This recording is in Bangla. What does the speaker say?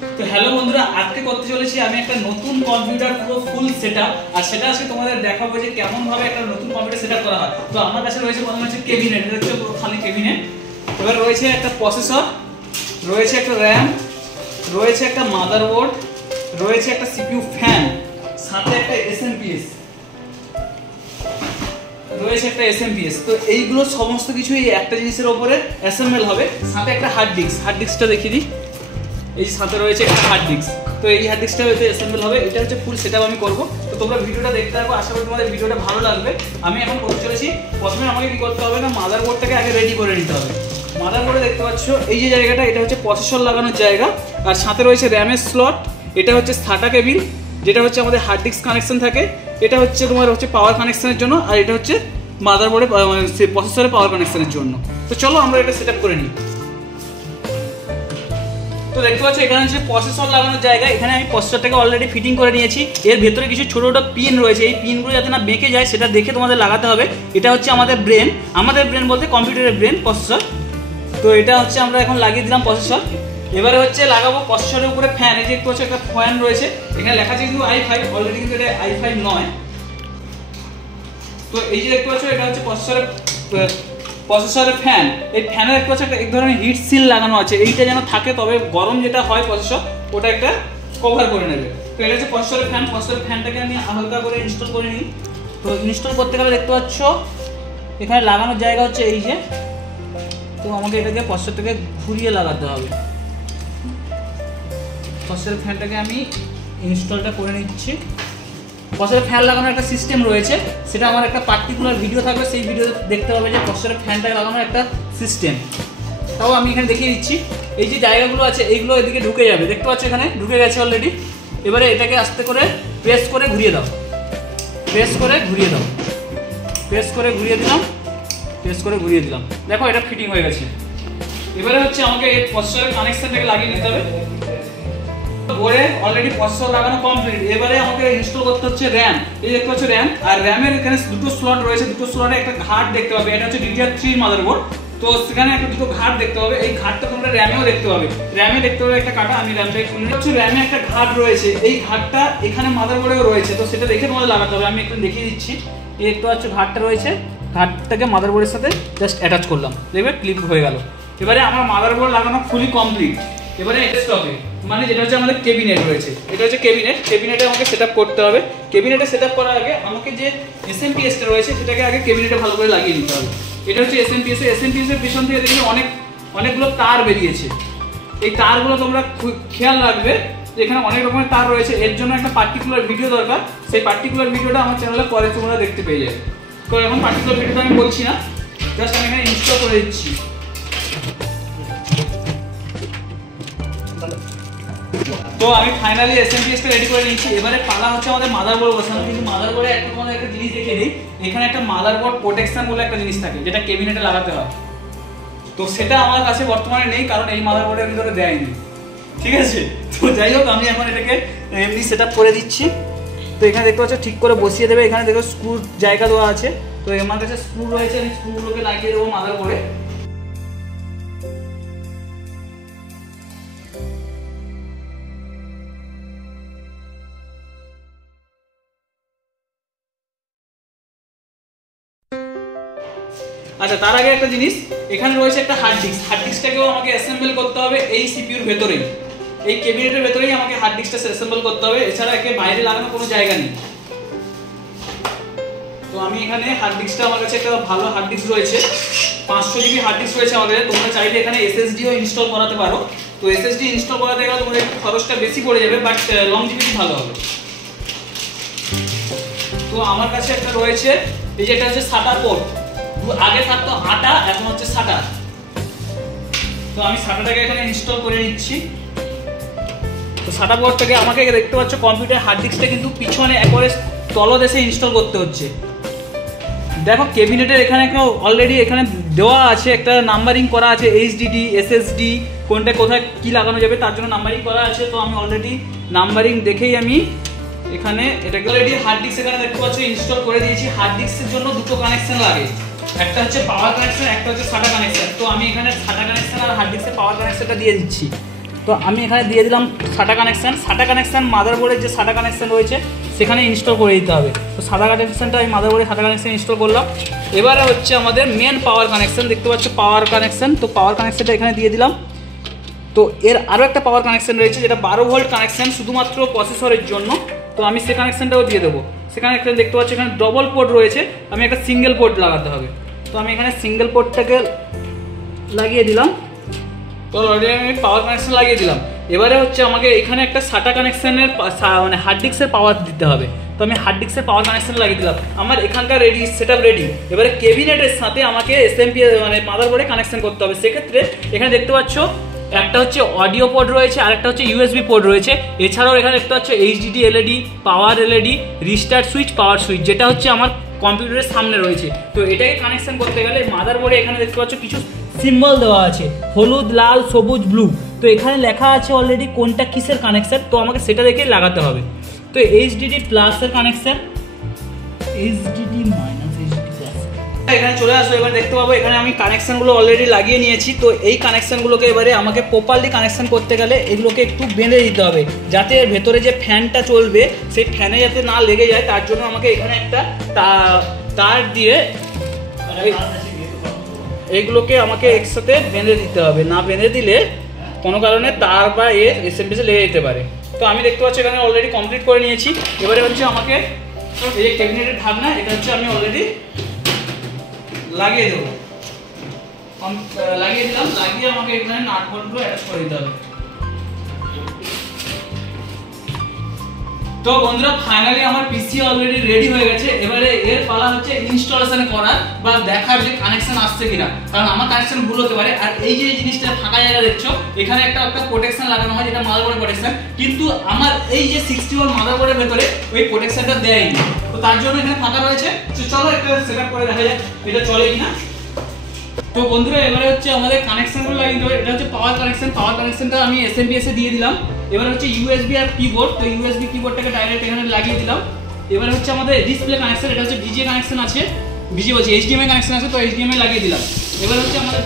তো হ্যালো বন্ধুরা, আজকে করতে চলেছি আমি একটা নতুন কম্পিউটার পুরো ফুল সেটআপ, আর সেটা আজকে তোমাদের দেখাবো যে কেমন ভাবে একটা নতুন কম্পিউটার সেটআপ করা হয়। তো আমার কাছে রয়েছে প্রথমে হচ্ছে ক্যাবিনেট, এটা হচ্ছে পুরো খালি ক্যাবিনেট। এবার রয়েছে একটা প্রসেসর, রয়েছে একটা র্যাম, রয়েছে একটা মাদারবোর্ড, রয়েছে একটা সিপিইউ ফ্যান, সাথে একটা এসএমপিএস রয়েছে একটা এসএমপিএস। তো এইগুলো সমস্ত কিছু এই একটা জিনিসের উপরে অ্যাসেম্বল হবে, সাথে একটা হার্ড ডিস্ক। হার্ড ডিস্কটা দেখিয়ে দিই, এই যে সাথে রয়েছে একটা হার্ড ডিস্ক। তো এই হার্ড ডিস্কটা হয়তো অ্যাসেম্বল হবে, এটা হচ্ছে ফুল সেটআপ আমি করব। তো তোমরা ভিডিওটা দেখতে থাকো, আশা করি তোমাদের ভিডিওটা ভালো লাগবে। আমি এখন করতে চলেছি, প্রথমে আমাকে কি করতে হবে না, মাদারবোর্ডটাকে আগে রেডি করে নিতে হবে। মাদারবোর্ডে দেখতে পাচ্ছ এই যে জায়গাটা, এটা হচ্ছে প্রসেসর লাগানোর জায়গা, আর সাথে রয়েছে র্যামের স্লট, এটা হচ্ছে SATA কেবিল, যেটা হচ্ছে আমাদের হার্ড ডিস্ক কানেকশন থাকে, এটা হচ্ছে তোমার হচ্ছে পাওয়ার কানেকশনের জন্য, আর এটা হচ্ছে মাদারবোর্ডে প্রসেসরের পাওয়ার কানেকশনের জন্য। তো চলো আমরা এটা সেটআপ করে নিই। তো দেখতে পাচ্ছ এখানে হচ্ছে প্রসেসর লাগানোর জায়গা, এখানে আমি প্রসেসরটাকে অলরেডি ফিটিং করে নিয়েছি। এর ভেতরে কিছু ছোটো ছোটো পিন রয়েছে, এই পিনগুলো যাতে না বেঁকে যায় সেটা দেখে তোমাদের লাগাতে হবে। এটা হচ্ছে আমাদের ব্রেন বলতে কম্পিউটারের ব্রেন প্রসেসর। তো এটা হচ্ছে আমরা এখন লাগিয়ে দিলাম প্রসেসর। এবারে হচ্ছে লাগাবো প্রসেসরের উপরে ফ্যান। এই যে দেখতে পাচ্ছ একটা ফ্যান রয়েছে, এখানে লেখা আছে কিন্তু i5, অলরেডি কিন্তু এটা i5 নয়। তো এই যে দেখতে পাচ্ছ এটা হচ্ছে প্রসেসরের ফ্যান। এই ফ্যানের দেখতে পাচ্ছ একটা এক ধরনের হিট সিল লাগানো আছে, এইটা যেন থাকে, তবে গরম যেটা হয় প্রসেসর ওটা একটা কভার করে নেবে। তো এটা হচ্ছে প্রসেসরের ফ্যান। প্রসেসরের ফ্যানটাকে আমি হালকা করে ইনস্টল করে নিই। তো ইনস্টল করতে গেলে দেখতে পাচ্ছ এখানে লাগানোর জায়গা হচ্ছে এই যে, তো আমাকে এটাকে প্রসেসরটাকে ঘুরিয়ে লাগাতে হবে। প্রসেসরের ফ্যানটাকে আমি ইনস্টলটা করে নিচ্ছি। প্রসেসরের ফ্যান লাগানোর একটা সিস্টেম রয়েছে, সেটা আমার একটা পার্টিকুলার ভিডিও থাকবে, সেই ভিডিও দেখতে হবে যে প্রসেসরের ফ্যানটা লাগানোর একটা সিস্টেম। তাও আমি এখানে দেখিয়ে দিচ্ছি। এই যে জায়গাগুলো আছে এইগুলো এদিকে ঢুকে যাবে, দেখতে পাচ্ছ এখানে ঢুকে গেছে অলরেডি। এবারে এটাকে আস্তে করে প্রেস করে ঘুরিয়ে দাও, প্রেস করে ঘুরিয়ে দাও, প্রেস করে ঘুরিয়ে দিলাম, প্রেস করে ঘুরিয়ে দিলাম। দেখো এটা ফিটিং হয়ে গেছে। এবারে হচ্ছে আমাকে এই প্রসেসরের কানেকশনটাকে লাগিয়ে নিতে হবে। পরে অলরেডি প্রসেসর লাগানো কমপ্লিট। এবারে আমাকে ইনস্টল করতে হচ্ছে র্যাম। এই দেখতে পাচ্ছ র্যাম, আর র্যামের এখানে দুটো স্লট রয়েছে, দুটো স্লটে একটা ঘাট দেখতে পাবে। এটা হচ্ছে DDR3 মাদারবোর্ড, তো সেখানে একটা দুটো ঘাট দেখতে পাবে। এই ঘাটটা তোমরা র্যামেও দেখতে পাবে, র্যামে দেখতে পাবে একটা কাটা। আমি র্যামটাকে খুলে হচ্ছে র্যামে একটা ঘাট রয়েছে, এই ঘাটটা এখানে মাদারবোর্ডেও রয়েছে, তো সেটা দেখে তোমাদের লাগাতে হবে। আমি একটু দেখিয়ে দিচ্ছি। এই দেখতে পাচ্ছ ঘাটটা রয়েছে, ঘাটটাকে মাদারবোর্ডের সাথে জাস্ট অ্যাটাচ করলাম, দেখবে ক্লিপ হয়ে গেল। এবারে আমার মাদারবোর্ড লাগানো ফুলি কমপ্লিট। এবারে ডেস্কটপে মানে যেটা হচ্ছে আমাদের ক্যাবিনেট রয়েছে, এটা হচ্ছে ক্যাবিনেটে আমাকে সেটআপ করতে হবে। ক্যাবিনেটে সেটআপ করার আগে আমাকে যে এসএমপিএসটা রয়েছে সেটাকে আগে ক্যাবিনেটে ভালো করে লাগিয়ে নিতে হবে। এটা হচ্ছে এসএমপিএস এর পিছন থেকে দেখি অনেকগুলো তার বেরিয়েছে। এই তারগুলো তোমরা খেয়াল রাখবে যে এখানে অনেক রকমের তার রয়েছে, এর জন্য একটা পার্টিকুলার ভিডিও দরকার। সেই পার্টিকুলার ভিডিওটা আমার চ্যানেলে পরে তোমরা দেখতে পেয়ে যাবে। তো এখন পার্টিকুলার ভিডিওটা আমি বলছি না, জাস্ট আমি এখানে ইনস্টল করে দিচ্ছি। তো আমি ফাইনালি এসএমপিএসটা রেডি করে নিয়েছি। এবারে পালা হচ্ছে আমাদের মাদারবোর্ড বসানো। কিন্তু মাদারবোর্ডে একটা তোমাদের একটা জিনিস দেখিয়ে দিই, এখানে একটা মাদারবোর্ড প্রোটেকশন বলে একটা জিনিস থাকে, যেটা ক্যাবিনেটে লাগাতে হয়। তো সেটা আমার কাছে বর্তমানে নেই, কারণ এই মাদারবোর্ডের ভিতরে দেয়নি, ঠিক আছে। তো যাই হোক, আমি এখন এটাকে এমনি সেটআপ করে দিচ্ছি। তো এখানে দেখতে পাচ্ছ ঠিক করে বসিয়ে দেবে, এখানে দেখো স্ক্রু জায়গা দেওয়া আছে। তো আমার কাছে স্ক্রু রয়েছে, আমি স্ক্রুগুলোকে লাগিয়ে দেবো মাদারবোর্ডে। আচ্ছা, তার আগে একটা জিনিস, এখানে রয়েছে একটা হার্ড ডিস্ক। হার্ড ডিস্কটাকেও আমাকে অ্যাসেম্বল করতে হবে এই সিপিইউর ভেতরেই, এই ক্যাবিনেটের ভেতরেই আমাকে হার্ড ডিস্কটা অ্যাসেম্বল করতে হবে, এছাড়া একে বাইরে লাগানোর কোনো জায়গা নেই। তো আমি এখানে হার্ড ডিস্কটা, আমার কাছে একটা ভালো হার্ড ডিস্ক রয়েছে, 500 GB হার্ড ডিস্ক রয়েছে আমাদের। তোমরা চাইলে এখানে SSDও ইনস্টল করাতে পারো। তো SSD ইনস্টল করাতে গেলে তোমাদের একটু খরচটা বেশি পড়ে যাবে, বাট লংজিভিটি ভালো হবে। তো আমার কাছে একটা রয়েছে, এই যে এটা হচ্ছে SATA পোর্ট। আগে থাকতো আটা, এখন হচ্ছে SATA। তো আমি SATAটাকে এখানে ইনস্টল করে নিচ্ছি। তো SATA পোর্টটাকে আমাকে দেখতে পাচ্ছ কম্পিউটার হার্ড ডিস্কটা কিন্তু পিছনে একবারে তলদেশে ইনস্টল করতে হচ্ছে। দেখো ক্যাবিনেটের এখানে অলরেডি এখানে দেওয়া আছে, একটা নাম্বারিং করা আছে, HDD SSD কোনটা কোথায় কি লাগানো যাবে তার জন্য নাম্বারিং করা আছে। তো আমি অলরেডি নাম্বারিং দেখেই আমি এখানে এটাকে অলরেডি হার্ড ডিস্ক এখানে দেখতে পাচ্ছ ইনস্টল করে দিয়েছি। হার্ড ডিস্কের জন্য দুটো কানেকশন লাগে, একটা হচ্ছে পাওয়ার কানেকশন, একটা হচ্ছে SATA কানেকশন। তো আমি এখানে SATA কানেকশন আর হার্ড ডিস্কের পাওয়ার কানেকশনটা দিয়ে দিচ্ছি। তো তো আমি এখানে দিয়ে দিলাম SATA কানেকশান মাদারবোর্ডের যে SATA কানেকশান রয়েছে সেখানে ইনস্টল করে দিতে হবে। তো SATA কানেকশানটা আমি মাদারবোর্ডে SATA কানেকশান ইনস্টল করলাম। এবারে হচ্ছে আমাদের মেন পাওয়ার কানেকশান, দেখতে পাচ্ছ পাওয়ার কানেকশান। তো পাওয়ার কানেকশানটা এখানে দিয়ে দিলাম। তো এর আরও একটা পাওয়ার কানেকশান রয়েছে যেটা 12 ভোল্ট কানেকশান শুধুমাত্র প্রসেসরের জন্য। তো আমি সে কানেকশানটাও দিয়ে দেবো। সে কানেকশান দেখতে পাচ্ছি এখানে ডবল পোর্ট রয়েছে, আমি একটা সিঙ্গেল পোর্ট লাগাতে হবে। তো আমি এখানে সিঙ্গেল পোর্টটাকে লাগিয়ে দিলাম। তো অলরেডি আমি পাওয়ার কানেকশান লাগিয়ে দিলাম। এবারে হচ্ছে আমাকে এখানে একটা SATA কানেকশানের মানে হার্ড ডিস্কের পাওয়ার দিতে হবে। তো আমি হার্ড ডিস্কের পাওয়ার কানেকশান লাগিয়ে দিলাম। আমার এখানকার রেডি, সেট আপ রেডি। এবারে কেবিনেটের সাথে আমাকে SMP মানে মাদারবোর্ডে কানেকশান করতে হবে। সেক্ষেত্রে এখানে দেখতে পাচ্ছ একটা হচ্ছে অডিও পোর্ট রয়েছে আর একটা হচ্ছে USB পোর্ট রয়েছে। এছাড়াও এখানে দেখতে পাচ্ছ HDD LED, পাওয়ার LED, রিস্টার্ট সুইচ, পাওয়ার সুইচ, যেটা হচ্ছে আমার কম্পিউটারের সামনে রয়েছে। তো এটাকে কানেকশান করতে গেলে মাদারবোর্ডে এখানে দেখতে পাচ্ছ কিছু সিম্বল দেওয়া আছে, হলুদ, লাল, সবুজ, ব্লু। তো এখানে লেখা আছে অলরেডি কোনটা কিসের কানেকশান, তো আমাকে সেটা দেখে লাগাতে হবে। তো HDD প্লাসের connection, HDD minus, HDD plus. এখানে চলে আসো, এবার দেখতে পাবো এখানে আমি কানেকশানগুলো অলরেডি লাগিয়ে নিয়েছি। তো এই কানেকশানগুলোকে এবারে আমাকে প্রপারলি কানেকশান করতে গেলে এগুলোকে একটু বেঁধে দিতে হবে, যাতে এর ভেতরে যে ফ্যানটা চলবে সেই ফ্যানে যাতে না লেগে যায়। তার জন্য আমাকে এখানে একটা তার দিয়ে এইগুলোকে আমাকে একসাথে বেঁধে দিতে হবে। না বেঁধে দিলে কোনো কারণে তার বা SMPসে লেগে যেতে পারে। তো আমি দেখতে পাচ্ছি এখানে অলরেডি কমপ্লিট করে নিয়েছি। এবারে হচ্ছে আমাকে এই যে ক্যাবিনেটের ঢাকনা, এটা হচ্ছে আমি অলরেডি লাগিয়ে দেবো। লাগিয়ে দিলাম, লাগিয়ে আমাকে এখানে নাট বল্টুগুলো অ্যাটাচ করে দিতে হবে। তো বন্ধুরা ফাইনালি আমার পিসি অলরেডি রেডি হয়ে গেছে। এবারে এর পালা হচ্ছে ইনস্টলেশন করার বা দেখার যে কানেকশন আসছে কিনা, কারণ আমার কানেকশন ভুল হতে পারে। আর এই যে জিনিসটা ফাঁকা জায়গা দেখছো, এখানে একটা প্রোটেকশন লাগানো হয় যেটা মাদারবোর্ডের প্রোটেকশন, কিন্তু আমার এই যে 61 মাদারবোর্ডের ভেতরে ওই প্রোটেকশনটা দেয়নি। তো তার জন্য এখানে ফাঁকা রয়েছে। তো চলো একটা সেটআপ করে দেখা যাক এটা চলে কিনা। তো বন্ধুরা এবারে হচ্ছে আমাদের কানেকশনগুলো লাগিয়ে দেবো। এটা হচ্ছে পাওয়ার কানেকশনটা আমি SMPS এ দিয়ে দিলাম। এবার হচ্ছে USB আর কিবোর্ড, তো USB কিবোর্ডটাকে ডাইরেক্ট এখানে লাগিয়ে দিলাম। এবার হচ্ছে আমাদের ডিসপ্লে কানেকশন, এটা হচ্ছে VGA কানেকশন আছে, VGA বলছি HDMI কানেকশন আছে, তো HDMI লাগিয়ে দিলাম। এবার হচ্ছে আমাদের